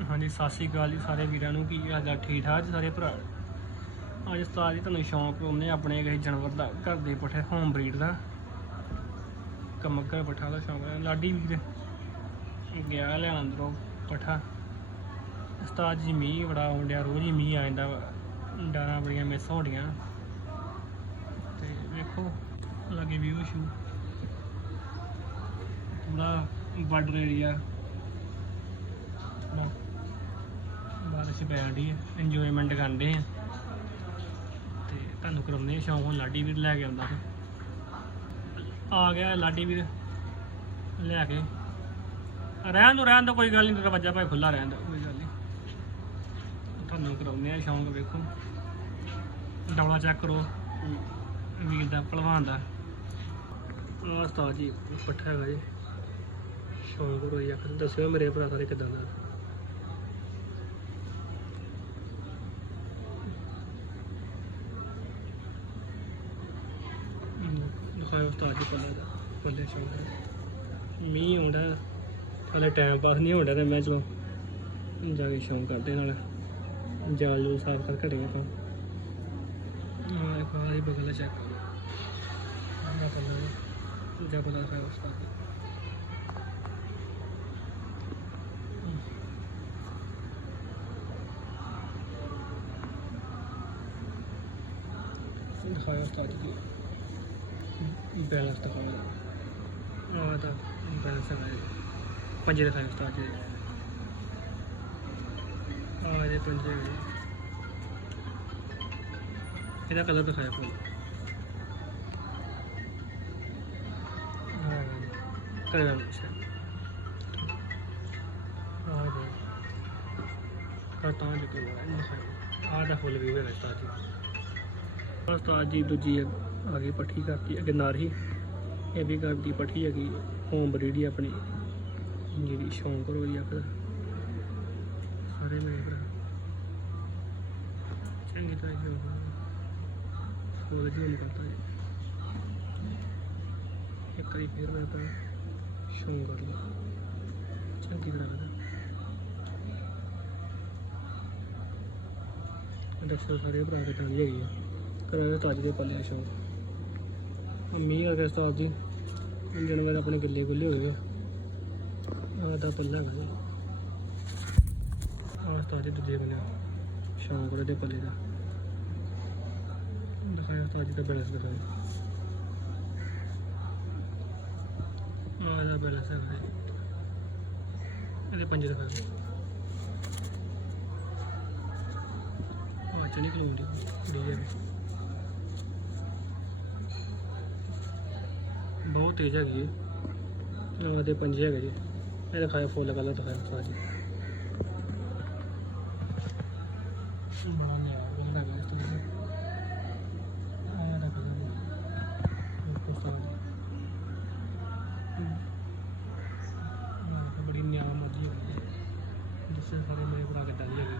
ਹਾਂਜੀ, ਸਤਿ ਸ਼੍ਰੀ ਅਕਾਲ ਜੀ ਸਾਰੇ ਵੀਰਾਂ ਨੂੰ। ਕੀ ਹਾਲ ਆ? ਠੀਕ ਠਾਕ ਜੀ ਸਾਰੇ ਭਰਾ? ਅੱਜ ਉਸਤਾਦ ਜੀ ਤੁਹਾਨੂੰ ਸ਼ੌਂਕ ਉਹਨੇ ਆਪਣੇ ਕਿਸੇ ਜਾਨਵਰ ਦਾ, ਘਰ ਦੇ ਪੱਠੇ ਹੋਮ ਬਰੀਡ ਦਾ। ਕਮੱਕਰ ਪੱਠਾ ਦਾ ਸ਼ੌਂਕ ਹੈ ਲਾਡੀ ਵੀਰ, ਗਿਆ ਲੈਣ ਅੰਦਰੋਂ ਪੱਠਾ। ਉਸਤਾਦ ਜੀ ਮੀਂਹ ਬੜਾ ਆਉਣ ਡਿਆ, ਰੋਜ਼ ਹੀ ਮੀਂਹ ਆ ਜਾਂਦਾ ਵਾ। ਡਾਰਾਂ ਬੜੀਆਂ ਮਿਸ ਹੋਣੀਆਂ ਤੇ ਵੇਖੋ, ਲੱਗੇ ਵੀਊ ਸ਼ੂ। ਪੂਰਾ ਬਾਰਡਰ ਏਰੀਆ ਬਾਰਿਸ਼ ਪੈਣ ਡਈ ਹੈ ਇੰਜੋਇਮੈਂਟ ਕਰਦੇ ਆ ਤੇ ਤੁਹਾਨੂੰ ਕਰਾਉਂਦੇ ਆ ਸ਼ੌਂਕ ਲਾਡੀ ਵੀਰ ਲੈ ਕੇ ਆਉਂਦਾ ਫਿਰ। ਆ ਗਿਆ ਲਾਡੀ ਵੀਰ, ਲੈ ਕੇ। ਰਹਿਣ ਨੂੰ ਰਹਿਣ ਦਾ, ਕੋਈ ਗੱਲ ਨਹੀਂ, ਦਰਵਾਜ਼ਾ ਭਾਵੇਂ ਖੁੱਲਾ ਰਹਿਣ ਦਾ, ਕੋਈ ਗੱਲ ਨਹੀਂ। ਤੁਹਾਨੂੰ ਕਰਾਉਂਦੇ ਆ ਸ਼ੌਂਕ, ਵੇਖੋ। ਡੌਲਾ ਚੈੱਕ ਕਰੋ, ਵੀਰ ਦਾ ਭਲਵਾਨ ਦਾ। ਆਹ ਉਸਤਾਦ ਜੀ, ਪੱਠਾ ਹੈਗਾ ਜੀ। ਸ਼ੌਂਕ ਰੋਈ ਅੱਖ ਦੱਸਿਓ ਮੇਰੇ ਭਰਾ ਸਾਰੇ ਕਿਦਾਂ ਦਾ। ਦਿਖਾਓ ਉਸਤਾਦ ਜੀ ਪੱਲੇ ਦਾ ਪੱਲੇ ਸ਼ੌਂਕ ਮੀਂਹ ਆਉਂਦਾ, ਹਾਲੇ ਟਾਈਮ ਪਾਸ ਨਹੀਂ ਹੁੰਦਾ ਤੇ ਮੈਂ ਚਲੋ ਜਾ ਕੇ ਸ਼ੌਂਕ ਕਰਦੇ ਨਾਲ। ਜਾਲ ਜੂਲ ਸਾਫ਼ ਕਰ ਘੜੇ ਆਪਾਂ। ਆ ਇੱਕ ਵਾਰੀ ਬਗਲ ਚੈੱਕ ਆਂਦਾ ਪੱਲਾ ਜਾ ਪਤਾ ਹੈ। ਉਸਤਾਦ ਦਿਖਾਇਆ ਉਸਤਾਦ ਜੀ। ਬੈਲੈਂਸ ਦਿਖਾਇਆ ਆ ਤਾਂ ਬੈਲੈਂਸ ਹੈ ਪੰਜੇ ਦਿਖਾਇਆ ਉਸਤਾਦ ਜੀ ਆ ਜੇ ਪੰਜੇ ਇਹਦਾ ਕਲਰ ਦਿਖਾਇਆ ਫੁੱਲ ਹਾਂ ਕਲਰ ਅੱਛਾ ਆ ਜੇ ਕਰਤਾ ਜੀ ਕੋਈ ਦਿਖਾਇਆ ਆ ਦਾ ਫੁੱਲ ਵੀ ਹੋਇਆ ਉਸਤਾਦ ਜੀ ਉਸਤਾਦ ਜੀ ਦੂਜੀ ਆ ਆ ਗਈ ਪੱਠੀ ਕਰਤੀ ਅੱਗੇ ਨਾਰੀ ਇਹ ਵੀ ਕਰਦੀ ਪੱਠੀ ਹੈਗੀ ਹੋਮ ਬਰੀਡ ਹੀ ਆਪਣੀ। ਜਿਹੜੀ ਸ਼ੌਂਕ ਰੋਈ ਆ ਸਾਰੇ ਮੇਰੇ ਭਰਾ। ਚੰਗੀ ਤਰ੍ਹਾਂ ਹੀ ਹੋ ਨਿਕਲਦਾ ਹੈ ਇੱਕ ਵਾਰੀ ਫਿਰ ਮੈਂ ਤਾਂ ਸ਼ੌਂਕ ਕਰ ਲਾ ਚੰਗੀ ਤਰ੍ਹਾਂ ਦਾ ਦੱਸੋ ਸਾਰੇ ਭਰਾ ਕਿਦਾਂ ਦੀ ਹੈਗੀ ਆ। ਕਰਾਂਗੇ ਤਾਜ ਦੇ ਪੱਲੇ ਸ਼ੌਂਕ। ਮੰਮੀ ਆ ਗਿਆ ਸਤਾਜ ਜੀ ਇੰਜਣ ਵਗੈਰਾ ਆਪਣੇ ਗਿੱਲੇ ਗੁੱਲੇ ਹੋਏ ਆ। ਦਾ ਪੱਲਾ ਹੈਗਾ ਆ ਸਤਾਜ ਜੀ ਦੂਜੇ ਬੰਨੇ ਸ਼ੌਂਕ ਉਹਦੇ ਪੱਲੇ ਦਾ। ਦਿਖਾਇਆ ਸਤਾਜ ਜੀ ਦਾ ਬੈਲੈਂਸ ਦਿਖਾਇਆ ਆ ਦਾ ਬੈਲੈਂਸ ਹੈਗਾ ਇਹਦੇ ਪੰਜੇ ਦਿਖਾਇਆ ਆ ਚਣੀ ਕਲੋਂਡੀ ਡੀ ਬਹੁਤ ਤੇਜ਼ ਹੈਗੀ ਹੈ ਦੇ ਪੰਜੇ ਹੈਗੇ ਜੀ। ਇਹ ਦਿਖਾਇਆ ਫੁੱਲ ਕਲਰ ਦਿਖਾਇਆ ਸਾਰੇ ਬੜੀ ਨਿਆਮ ਮਰਜ਼ੀ ਹੋਈ ਦੱਸੇ ਸਾਰੇ ਮੇਰੇ ਭਰਾ ਕਿੱਦਾਂ ਦੀ ਹੈਗੀ।